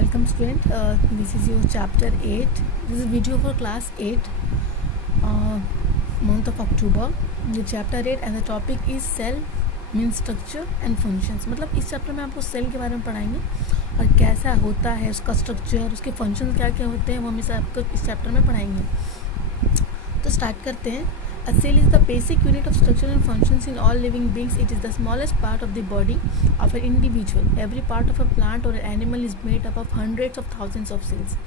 Welcome student, this is your chapter 8. This is video for class 8, month of October. The chapter 8 and the topic is cell means structure and functions. मतलब इस chapter में आपको cell के बारे में पढ़ाएंगे और कैसा होता है उसका स्ट्रक्चर, उसके फंक्शंस क्या क्या होते हैं, वो हम आपको इस चैप्टर में पढ़ाएंगे. तो स्टार्ट करते हैं. A cell is the basic unit of structure and functions in all living beings. It is the smallest part of the body of an individual. Every part of a plant or an animal is made up of hundreds of thousands of cells.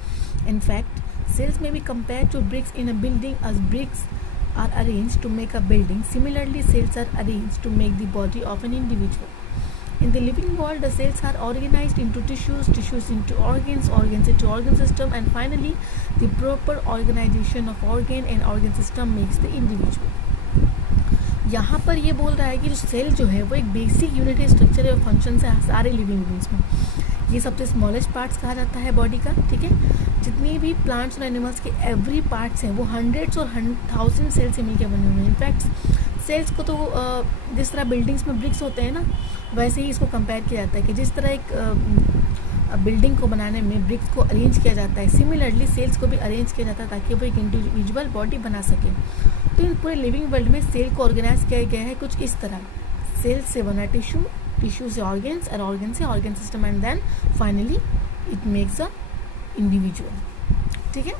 In fact, cells may be compared to bricks in a building as bricks are arranged to make a building. Similarly, cells are arranged to make the body of an individual. In the living world, the cells are organized into tissues, tissues into organs, organs into organ system, and finally, the proper organization of organ and organ system makes the individual. यहाँ पर ये बोल रहा है कि जो cell जो है वो एक बेसिक यूनिट है, स्ट्रक्चर और फंक्शन है सारे लिविंग बींग्स में. ये सबसे स्मॉलेस्ट पार्ट्स कहा जाता है बॉडी का. ठीक है, जितनी भी प्लांट्स और एनिमल्स के एवरी पार्ट्स हैं वो हंड्रेड्स और थाउजेंड सेल से मिलकर बने हुए हैं. इनफैक्ट सेल्स को तो जिस तरह बिल्डिंग्स में ब्रिक्स होते हैं ना, वैसे ही इसको कंपेयर किया जाता है कि जिस तरह एक बिल्डिंग को बनाने में ब्रिक्स को अरेंज किया जाता है, सिमिलरली सेल्स को भी अरेंज किया जाता है ताकि वो एक इंडिविजुअल बॉडी बना सके. तो इन पूरे लिविंग वर्ल्ड में सेल को ऑर्गेनाइज किया गया है कुछ इस तरह. सेल से बना टिश्यू, टिश्यू से ऑर्गेन्स और ऑर्गन से organ system and then finally it makes a individual. ठीक है,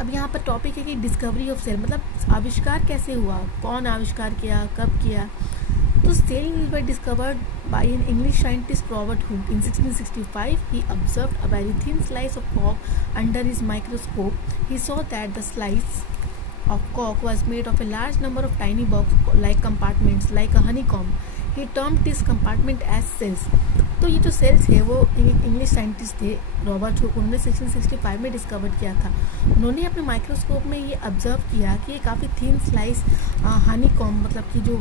अब यहाँ पर टॉपिक है कि डिस्कवरी ऑफ सेल, मतलब आविष्कार कैसे हुआ, कौन आविष्कार किया, कब किया. तो cell were discovered by an English scientist Robert Hooke in 1665. He observed a very thin slice of cork under his microscope. He saw that the slice of cork was made of a large number of tiny box-like compartments, like a honeycomb. He termed this compartment as cells. तो ये जो sales है वो English scientist थे Robert Hooke, उन्होंने 1665 में discover किया था. उन्होंने अपने माइक्रोस्कोप में ये ऑब्जर्व किया कि ये काफ़ी थिन स्लाइस हनी कॉम्ब, मतलब कि जो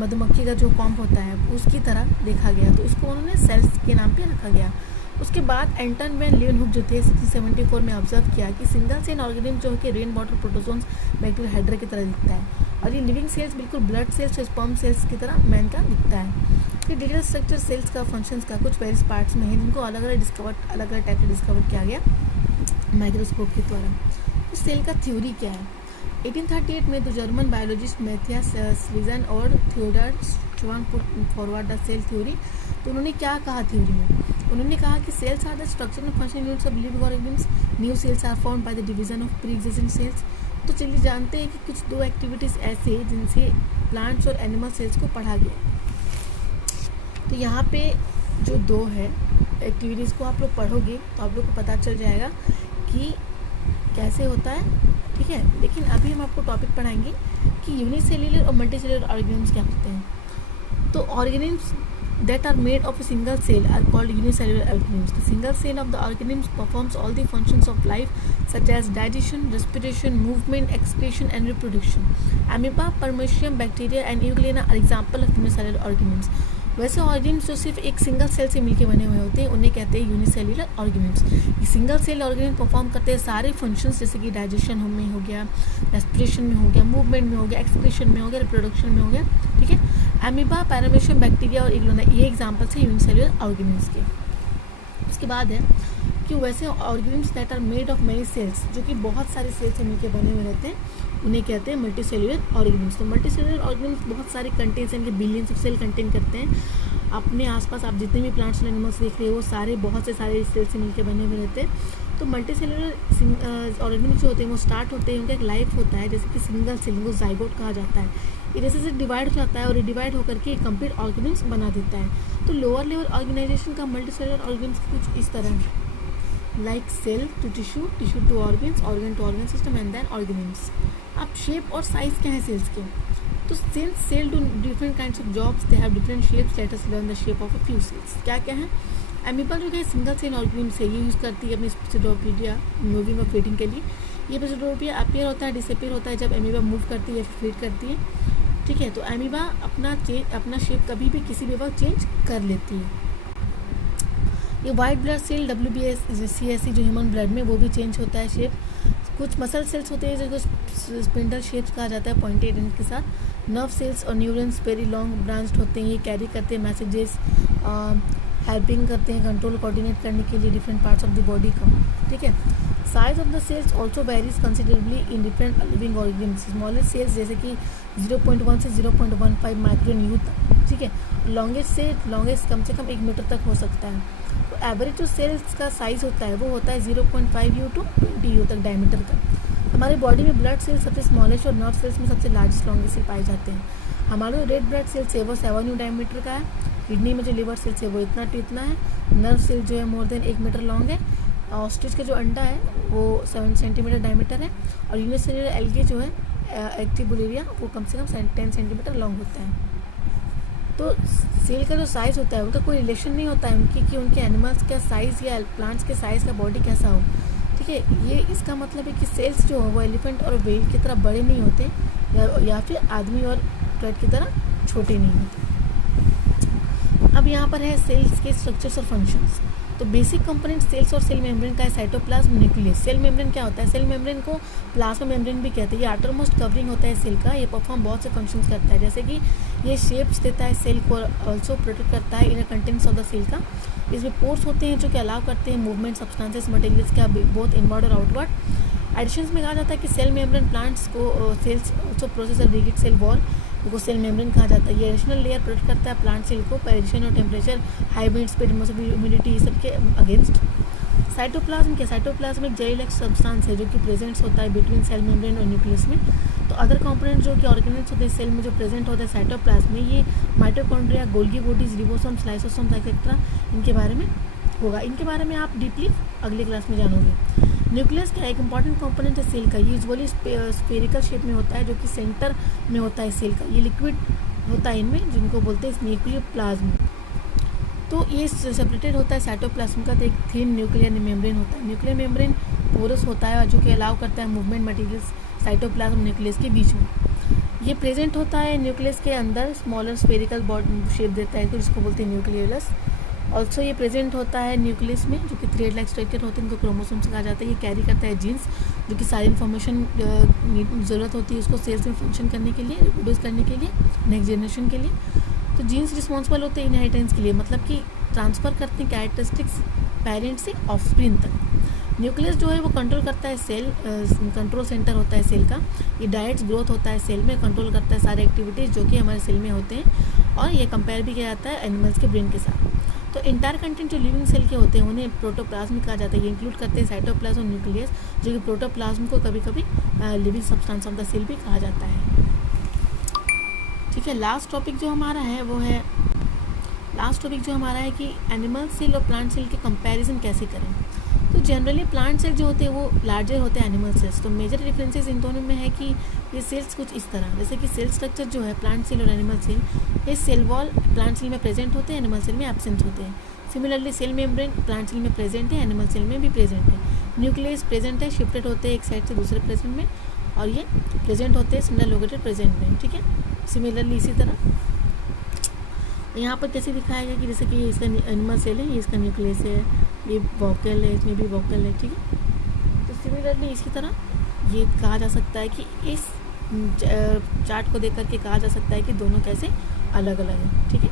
मधुमक्खी का जो कॉम्ब होता है उसकी तरह देखा गया. तो इसको उन्होंने सेल्स के नाम पे रखा गया. उसके बाद एंटन वैन लीeuwenhoek जो थे 1674 में ऑब्जर्व किया कि सिंगल सेल ऑर्गेनिज्म जो है कि rain water protozoans bacteria hydra की तरह दिखता है और ये लिविंग सेल्स बिल्कुल ब्लड सेल्स और स्पर्म सेल्स की तरह मैन का दिखता है. फिर डिटेल स्ट्रक्चर सेल्स का फंक्शंस का कुछ वेरियस पार्ट्स में है जिनको अलग अलग टाइप से डिस्कवर किया गया माइक्रोस्कोप के द्वारा. तो सेल का थ्योरी क्या है. 1838 में the German biologist Matthias Schleiden और Theodor Schwann put forward the cell theory. तो उन्होंने क्या कहा थ्योरी में, उन्होंने कहा कि cells are the structure and functional units of living organisms. New cells are formed by the division of pre existing cells. तो चलिए जानते हैं कि कुछ दो एक्टिविटीज़ ऐसे जिनसे प्लांट्स और एनिमल सेल्स को पढ़ा गया. तो यहाँ पे जो दो है एक्टिविटीज़ को आप लोग पढ़ोगे तो आप लोग को पता चल जाएगा कि कैसे होता है. ठीक है, लेकिन अभी हम आपको टॉपिक पढ़ाएंगे कि यूनिसेल्युलर और मल्टीसेल्युलर ऑर्गेनिज्म्स क्या होते हैं. तो organisms that are made of a single cell are called unicellular organisms. The single cell of the organism performs all the functions of life such as digestion, respiration, movement, excretion and reproduction. Amoeba, Paramecium, bacteria and Euglena are example of unicellular organisms. वैसे organisms जो सिर्फ एक single cell से मिलके बने हुए होते हैं उन्हें कहते हैं यूनिसेल्युलर ऑर्गेनिम्स. ये सिंगल सेल ऑर्गेनिज्म परफॉर्म करते हैं सारे फंक्शंस जैसे कि डाइजेशन में हो गया, रेस्पिरेशन में हो गया, मूवमेंट में हो गया, एक्सक्रीशन में हो गया, रिप्रोडक्शन में हो गया. ठीक है, एमीबा, पैरामेशियम, बैक्टीरिया और इग्लोना ये एग्जाम्पल्स हैं यूनिसेल्युलर ऑर्गेनिम्स के. उसके बाद है कि वैसे organisms that are made of many cells, जो कि बहुत सारे सेल्स से मिलकर बने हुए रहते हैं, उन्हें कहते हैं मल्टीसेल्युलर ऑर्गेनिम्स. तो मल्टीसेल्युलर ऑर्गेनिम्स बहुत सारे कंटेन्स इनके बिलियंस ऑफ सेल कंटेन करते हैं. अपने आसपास आप जितने भी प्लांट्स और एनिमल्स देख रहे हो वो सारे बहुत से सारे सेल से मिलकर बने हुए रहते हैं. तो मल्टीसेल्युलर ऑर्गेनिम्स जो होते हैं वो स्टार्ट होते हैं, उनका एक लाइफ होता है जैसे कि सिंगल सेल, उनको जाइगोट कहा जाता है. ये जैसे डिवाइड हो जाता है और डिवाइड होकर के एक कंप्लीट ऑर्गेनिम्स बना देता है. तो लोअर लेवल ऑर्गेनाइजेशन का मल्टीसेल्युलर ऑर्गेनिम्स कुछ इस तरह है, like cell to tissue, tissue to organs, organ to organ system and then organisms. अब शेप और साइज क्या है सेल्स के. तो since cell do different kinds of jobs they have different shapes. Let us learn the shape of a few cells. क्या क्या है. Amoeba जो है सिंगल सेल ऑर्गेनिम्स है, ये यूज़ करती है अपनी प्सिडोपोडिया मूविंग और फीडिंग के लिए. ये प्सिडोपोडिया अपीयर होता है, डिसअपीयर होता है जब एमीबा मूव करती है या फीड करती है. ठीक है, तो एमीबा अपना शेप कभी भी किसी भी वक्त चेंज कर लेती है. ये वाइट ब्लड सेल WBC जो ह्यूमन ब्लड में वो भी चेंज होता है शेप. कुछ मसल सेल्स होते हैं जिनको स्पिंडल शेप्स कहा जाता है पॉइंटेड एंड के साथ. नर्व सेल्स और न्यूरॉन्स वेरी लॉन्ग ब्रांच्ड होते हैं, ये कैरी करते हैं मैसेजेस हेल्पिंग करते हैं कंट्रोल कोऑर्डिनेट करने के लिए different parts of the body का, ठीक है। Size of the cells also varies considerably in different living organisms. Smallest cells जैसे कि 0.1 से 0.15 माइक्रोन यू तक, ठीक है। लॉन्गेस्ट कम से कम 1 मीटर तक हो सकता है। तो एवरेज जो सेल्स का साइज़ होता है वो होता है 0.5 यू टू 20 यू तक डायमीटर का। हमारी बॉडी में ब्लड सेल्स सबसे स्मॉलेस्ट और नर्व सेल्स में सबसे लार्जेस्ट लॉन्गेस्ट सेल पाए जाते हैं। हमारे जो रेड ब्लड सेल्स है वो 7 यू डायमीटर का है। किडनी में जो लिवर सेल्स है वो इतना टू इतना है। नर्व सेल जो है मोर देन 1 मीटर लॉन्ग है। ऑस्ट्रिच का जो अंडा है वो 7 सेंटीमीटर डायमीटर है। और यूनिसेलुलर एल्गे जो है एक्टिव बुलेरिया वो कम से कम 10 सेंटीमीटर लॉन्ग होता है। तो सेल का जो साइज़ होता है उनका कोई रिलेशन नहीं होता है उनकी कि उनके एनिमल्स का साइज़ या प्लांट्स के साइज़ का बॉडी कैसा हो, ठीक है। ये इसका मतलब है कि सेल्स जो है वो एलिफेंट और व्हेल की तरह बड़े नहीं होते या फिर आदमी और कैट की तरह छोटे नहीं होते। अब यहाँ पर है सेल्स के स्ट्रक्चर्स और फंक्शंस। तो बेसिक कंपोनेंट सेल्स और सेल मेम्ब्रेन का है साइटोप्लाज्म, न्यूक्लियस। सेल मेम्ब्रेन क्या होता है? सेल मेम्ब्रेन को प्लाज्मा मेम्ब्रेन भी कहते हैं। ये आउटरमोस्ट कवरिंग होता है सेल का। ये परफॉर्म बहुत से फंक्शंस करता है, जैसे कि ये शेप्स देता है सेल को, ऑल्सो प्रोटेक्ट करता है inner contents of the cell का। इसमें पोर्स होते हैं जो कि अलाउ करते हैं मूवमेंट सब्सटेंसेस मटेरियल्स का बोथ इनवर्ड और आउटवर्ड। एडिशंस में कहा जाता है कि सेल मेम्ब्रेन प्लांट्स को सेल्स ऑल्सो प्रोसेस और रिगेट सेल वॉल को सेल मेम्ब्रेन कहा जाता है। ये एडिशनल लेयर प्रोटेक्ट करता है प्लांट सेल को पोजीशन और temperature, high wind speed, humidity सब के अगेंस्ट। साइटोप्लाज्म क्या? साइटोप्लाज्म एक जेली लाइक सब्सटेंस है जो कि प्रेजेंट होता है बिटवीन सेल मेम्ब्रेन और न्यूक्लियस में। तो अदर कंपोनेंट जो कि ऑर्गेनेल्स होते हैं सेल में जो प्रेजेंट होता है साइटोप्लाज्म में, ये mitochondria, Golgi bodies, ribosomes, lysosomes etcetera, इनके बारे में होगा। इनके बारे में आप डीपली अगले क्लास में जानोगे। न्यूक्लियस क्या एक इंपॉर्टेंट कंपोनेंट है सेल का। ये यूजुअली स्फेरिकल शेप में होता है जो कि सेंटर में होता है सेल का। ये लिक्विड होता है इनमें जिनको बोलते हैं न्यूक्लियर प्लाज्म। तो ये सेपरेटेड होता है साइटोप्लाज्म का। तो एक थिन न्यूक्लियर मेम्ब्रेन होता है। न्यूक्लियर मेम्ब्रेन पोरस होता है जो कि अलाउ करता है मूवमेंट मटेरियल्स साइटोप्लाज्म न्यूक्लियस के बीच में। ये प्रेजेंट होता है न्यूक्लियस के अंदर, स्मॉलर स्फेरिकल बॉडी शेप देता है जिसको बोलते हैं न्यूक्लियस। ऑल्सो ये प्रेजेंट होता है न्यूक्लियस में जो कि थ्रेड लाइक स्ट्रक्चर होते हैं, इनको क्रोमोसोम्स कहा जाता है। ये कैरी करता है जीन्स जो कि सारी इन्फॉर्मेशन ज़रूरत होती है उसको सेल्स में फंक्शन करने के लिए, रिप्रोड्यूस करने के लिए, नेक्स्ट जनरेशन के लिए। तो जीन्स रिस्पॉन्सिबल होते हैं इनहेरिटेंस के लिए, मतलब कि ट्रांसफ़र करते हैं कैरेक्टरिस्टिक्स पेरेंट से ऑफस्प्रिंग तक। न्यूक्लियस जो है वो कंट्रोल करता है सेल, कंट्रोल सेंटर होता है सेल का। ये डायरेक्ट ग्रोथ होता है सेल में, कंट्रोल करता है सारे एक्टिविटीज़ जो कि हमारे सेल में होते हैं। और ये कंपेयर भी किया जाता है एनिमल्स के ब्रेन के साथ। तो इंटायर कंटेंट जो लिविंग सेल के होते हैं उन्हें प्रोटोप्लाज्म कहा जाता है। ये इंक्लूड करते हैं साइटोप्लाज्म और न्यूक्लियस, जो कि प्रोटोप्लाज्म को कभी कभी living substance of the cell भी कहा जाता है। ठीक है, लास्ट टॉपिक जो हमारा है कि एनिमल सेल और प्लांट सेल के कंपैरिजन कैसे करें। तो जनरली प्लांट सेल जो होते हैं वो लार्जर होते हैं एनिमल सेल्स। तो मेजर डिफरेंसेस इन दोनों में है कि ये सेल्स कुछ इस तरह, जैसे कि सेल स्ट्रक्चर जो है प्लांट सेल और एनिमल सेल, ये सेल वॉल प्लांट सेल में प्रेजेंट होते हैं, एनिमल सेल में एब्सेंट होते हैं। Similarly cell membrane plant cell में प्रेजेंट है, एनिमल सेल में भी प्रेजेंट है। न्यूक्लियस प्रेजेंट है, शिफ्टेड होते हैं एक साइड से दूसरे प्रेजेंट में, और ये प्रेजेंट होते हैं सिमिलर लोकेटेड प्रेजेंट में। ठीक है, सिमिलरली इसी तरह यहाँ पर कैसे दिखाया गया कि जैसे कि ये इसका एनिमल सेल है, ये इसका न्यूक्लियस है, ये वोकल है, इसमें भी वोकल है। ठीक है, तो सिमिलरली इसी तरह ये कहा जा सकता है कि इस चार्ट को देख करके कहा जा सकता है कि दोनों कैसे अलग अलग हैं। ठीक है।